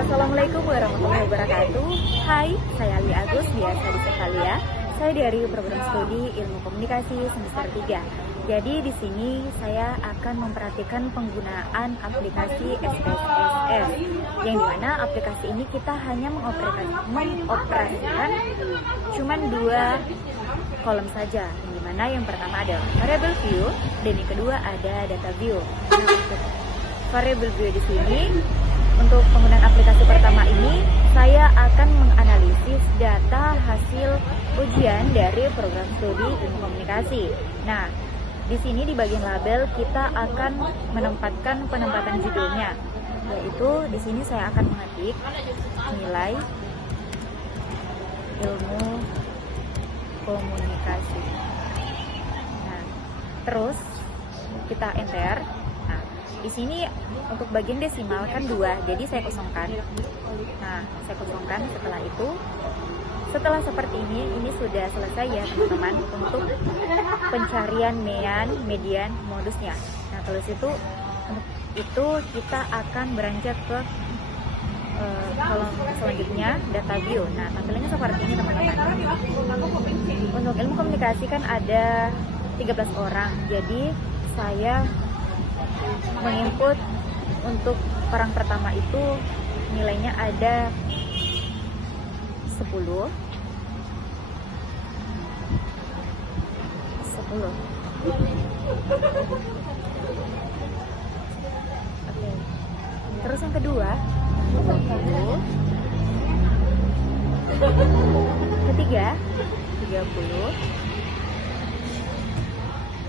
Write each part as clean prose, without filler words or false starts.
Assalamualaikum warahmatullahi wabarakatuh. Hai, saya Ali Agus, biasa disapa Lia. Saya dari program studi Ilmu Komunikasi semester 3. Jadi di sini saya akan memperhatikan penggunaan aplikasi SPSS, yang dimana aplikasi ini kita hanya mengoperasikan cuma 2 kolom saja, yang dimana yang pertama adalah variable view dan yang kedua ada data view. Nah, untuk variable view di sini, untuk penggunaan aplikasi pertama ini, saya akan menganalisis data hasil ujian dari program studi Ilmu Komunikasi. Nah, di sini di bagian label kita akan menempatkan penempatan judulnya, yaitu di sini saya akan mengetik nilai ilmu komunikasi. Nah, terus kita enter. Nah, di sini untuk bagian desimal kan 2, jadi saya kosongkan. Nah, saya kosongkan. Setelah seperti ini sudah selesai ya teman-teman untuk pencarian median modusnya. Nah, terus itu kita akan beranjak ke kolom selanjutnya, data view. Nah, tampilannya seperti ini teman-teman. Untuk ilmu komunikasi kan ada 13 orang, jadi saya menginput untuk orang pertama itu nilainya ada 10. Oke. Terus yang kedua 10. Ketiga 30.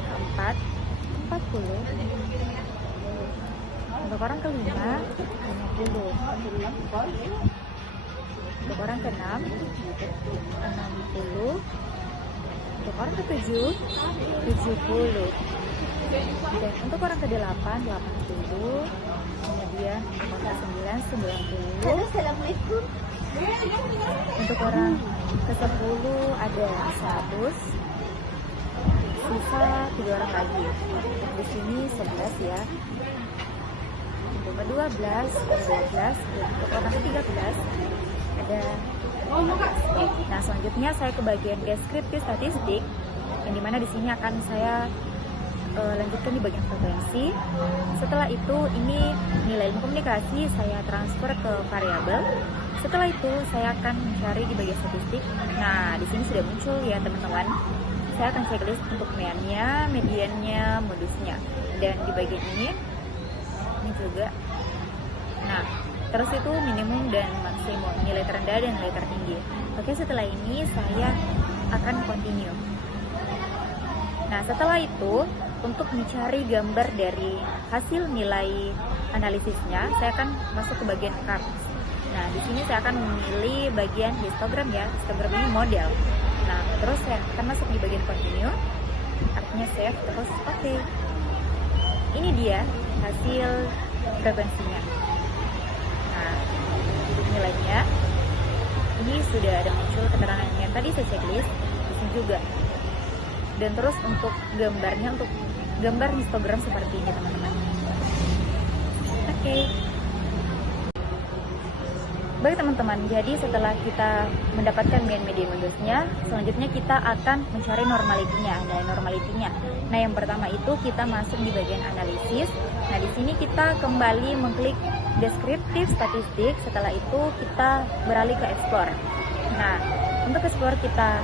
Keempat 40. Untuk orang kelima 50. Untuk orang keenam 60. Untuk orang ketujuh 70. Dan untuk orang ke-8 80. Kemudian untuk orang ke-9 90. Untuk orang ke-10 ada 100. Sisa 3 orang lagi. Di sini 11 ya. Untuk ke-12 ada 12. Untuk orang ke-13 ada 15. Nah, selanjutnya saya ke bagian deskriptif statistik, yang dimana di sini akan saya lanjutkan di bagian frekuensi. Setelah itu ini nilai ilmu komunikasi saya transfer ke variabel. Setelah itu saya akan mencari di bagian statistik. Nah, di sini sudah muncul ya teman-teman. Saya akan checklist untuk mediannya, modusnya, dan di bagian ini juga. Nah, terus itu minimum dan maksimum, nilai terendah dan nilai tertinggi. Oke, setelah ini saya akan continue. Nah, setelah itu untuk mencari gambar dari hasil nilai analisisnya, saya akan masuk ke bagian cards. Nah, di sini saya akan memilih bagian histogram ya. Histogram ini model. Nah, terus saya akan masuk di bagian continue. Artinya save, terus oke. Ini dia hasil frekuensinya. Nah, untuk nilainya ini sudah ada muncul keterangan yang tadi saya checklist, di sini juga. Dan terus untuk gambarnya, untuk gambar histogram seperti ini teman-teman. Oke. Baik teman-teman, jadi setelah kita mendapatkan median modusnya, selanjutnya kita akan mencari normalitinya, nilai normalitinya. Nah, yang pertama itu kita masuk di bagian analisis. Nah, di sini kita kembali mengklik deskriptif statistik. Setelah itu kita beralih ke explore. Nah, untuk explore kita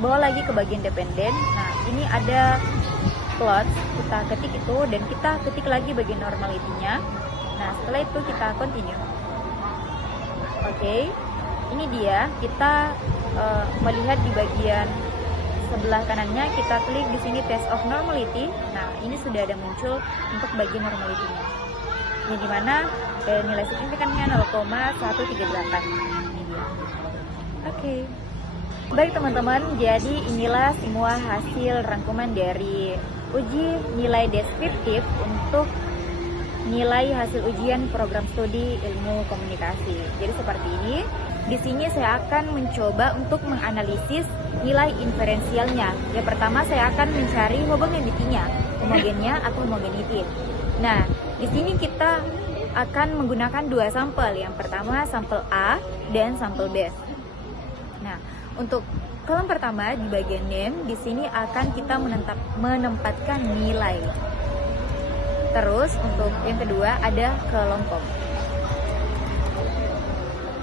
bawa lagi ke bagian dependen. Nah, ini ada plot, kita ketik itu dan kita ketik lagi bagian normalitinya. Nah, setelah itu kita continue. Oke, ini dia. Kita melihat di bagian sebelah kanannya, kita klik di sini test of normality. Nah, ini sudah ada muncul untuk bagian normality-nya. Yang dimana nilai signifikannya 0,138. Ini dia. Oke. Baik teman-teman, jadi inilah semua hasil rangkuman dari uji nilai deskriptif untuk nilai hasil ujian program studi Ilmu Komunikasi. Jadi seperti ini. Di sini saya akan mencoba untuk menganalisis nilai inferensialnya. Yang pertama saya akan mencari homogenitinya, homogennya atau homogenity. Nah, di sini kita akan menggunakan dua sampel. Yang pertama sampel A dan sampel B. Nah, untuk kolom pertama di bagian name, di sini akan kita menempatkan nilai. Terus untuk yang kedua ada kelompok.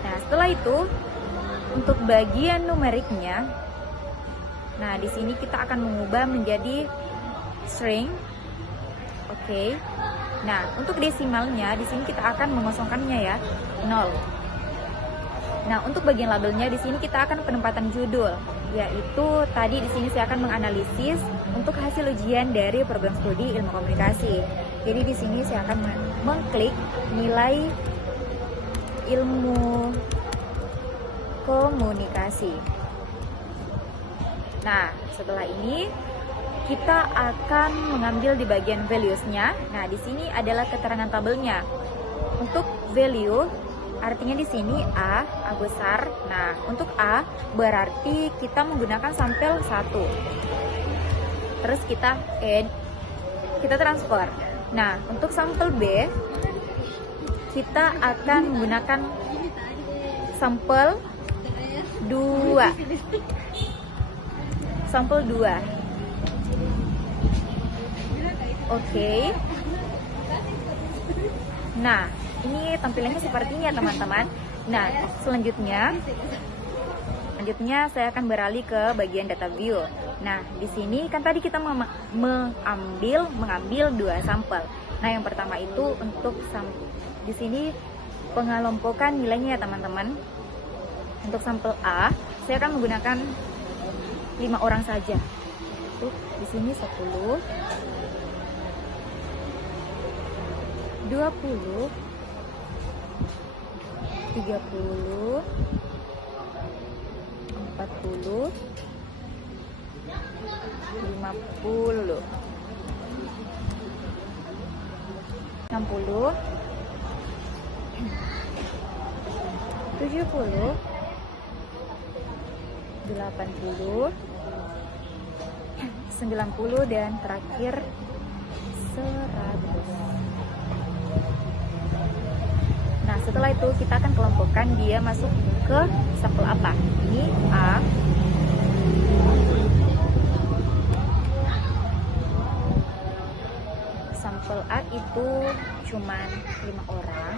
Nah, setelah itu untuk bagian numeriknya, nah di sini kita akan mengubah menjadi string. Oke. Nah, untuk desimalnya di sini kita akan mengosongkannya ya, 0. Nah, untuk bagian labelnya di sini kita akan penempatan judul, yaitu tadi di sini saya akan menganalisis untuk hasil ujian dari program studi ilmu komunikasi. Jadi di sini saya akan mengklik nilai ilmu komunikasi. Nah, setelah ini kita akan mengambil di bagian values-nya. Nah, di sini adalah keterangan tabelnya. Untuk value artinya di sini A besar. Nah, untuk A berarti kita menggunakan sampel 1. Terus kita add, kita transfer. Nah, untuk sampel B kita akan menggunakan sampel 2. Sampel 2. Oke. Nah, ini tampilannya sepertinya teman-teman. Nah, selanjutnya saya akan beralih ke bagian data view. Nah, di sini kan tadi kita mengambil 2 sampel. Nah, yang pertama itu untuk di sini pengelompokan nilainya ya teman-teman. Untuk sampel A, saya akan menggunakan 5 orang saja. Di sini 10, 20, 30, 40, 50, 60, 70, 80, 90, dan terakhir 100. Nah, setelah itu kita akan kelompokkan dia masuk ke sampel apa. Ini A. Sampel A itu cuman 5 orang.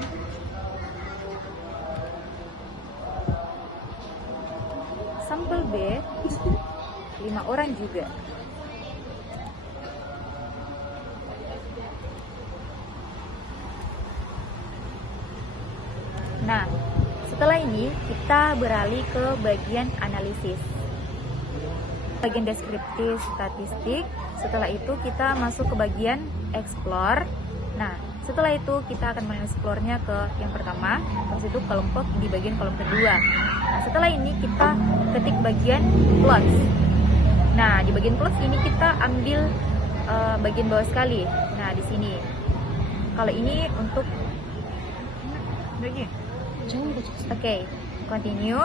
Sampel B 5 orang juga. Nah, setelah ini kita beralih ke bagian analisis. Bagian deskriptif statistik. Setelah itu kita masuk ke bagian explore. Nah, setelah itu kita akan mengeksplornya ke yang pertama, terus itu kelompok di bagian kolom kedua. Nah, setelah ini kita ketik bagian plots. Nah, di bagian plots ini kita ambil bagian bawah sekali. Nah, di sini. Kalau ini untuk Oke, continue.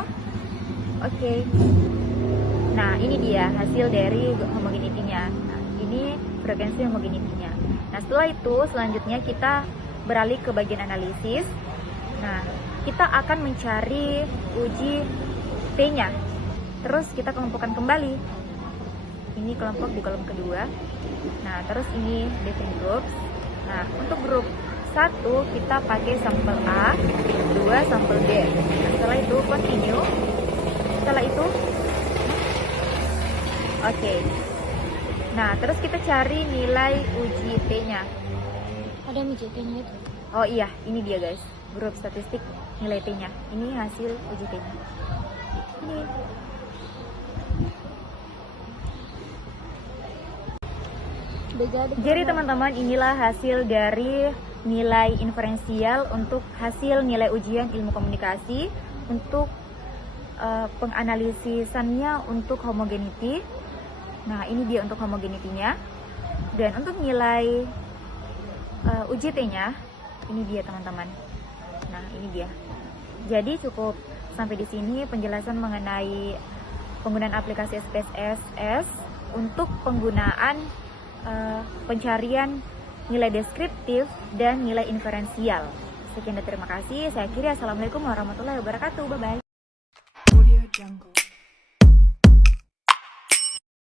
Oke. Nah, ini dia hasil dari homogeneity-nya. Nah, ini frekuensi homogeneity-nya. Nah, setelah itu selanjutnya kita beralih ke bagian analisis. Nah, kita akan mencari uji P-nya. Terus kita kelompokkan kembali. Ini kelompok di kolom kedua. Nah, terus ini different groups. Nah, untuk grup 1 kita pakai sampel A, 2 sampel B. Setelah itu continue. Setelah itu oke. Nah, terus kita cari nilai uji T-nya. Ada uji T-nya itu. Oh iya, ini dia guys. Grup statistik nilai T-nya. Ini hasil uji T-nya. Ini. Jadi teman-teman, inilah hasil dari nilai inferensial untuk hasil nilai ujian ilmu komunikasi untuk penganalisisannya untuk homogeneity. Nah, ini dia untuk homogeneity-nya. Dan untuk nilai uji T-nya, ini dia teman-teman. Nah, ini dia. Jadi cukup sampai di sini penjelasan mengenai penggunaan aplikasi SPSS untuk penggunaan pencarian nilai deskriptif dan nilai inferensial. Sekian dan terima kasih. Saya akhiri. Assalamualaikum warahmatullahi wabarakatuh. Bye-bye. Audio Jungle.